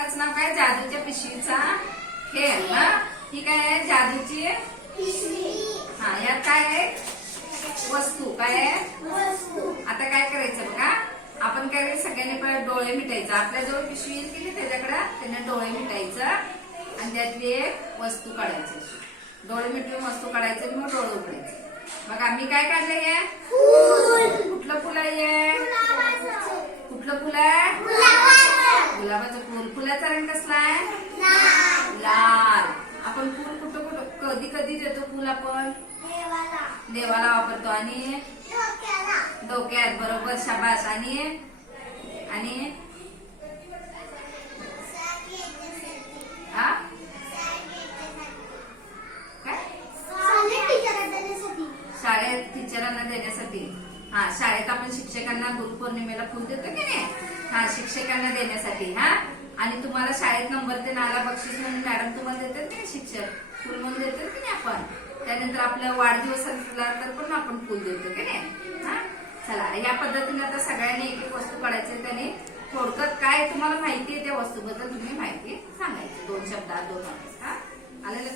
कार्यक्रमाचं नाव काय? जादूच्या पिशवीचा? खेळ हा? ही काय आहे? जादूची? हा यात काय आहे? वस्तू काय आहे? आता काय करायचं बघा. आपण काय करायचं सगळ्यांनी डोळे मिटायचं. आपल्या जवळ पिशवी येईल की त्याच्याकडे? त्याच्याकडं डोळे मिटायचं. आणि त्यातली एक वस्तू काढायची. डोळे मिटून वस्तू काढायचं मग डोळे उघडायचं. बघा मी काय काढलं कुठलं फुल आहे कुठलं फुल आहे? गुलाबाचं फुल फुलाचा रंग कसला आहे? लाल. आपण फुल कुठं कुठं कधी कधी देतो फुल आपण? देवाला. वापरतो. आणि? डोक्यात बरोबर. शाबास. आणि? आणि? हा? काय? शाळेत टीचरांना देण्यासाठी. हा शाळेत आपण शिक्षकांना गुरुपौर्णिमेला फुल देतो की नाही? हा शिक्षकांना देण्यासाठी हा? आणि तुम्हाला शाळेत नंबर ते नाला बक्षीस म्हणून मॅडम तुम्हाला देतात की शिक्षक फुल म्हणून देतात की नाही आपण? त्यानंतर आपल्या वाढदिवस असला तर पण आपण फुल देतो की नाही? हा? चला या पद्धतीने आता सगळ्यांनी एक एक वस्तू काढायची त्याने. थोडक्यात काय तुम्हाला माहिती आहे त्या वस्तूबद्दल तुम्ही माहिती सांगायची. दोन शब्दात दोन वाक्यात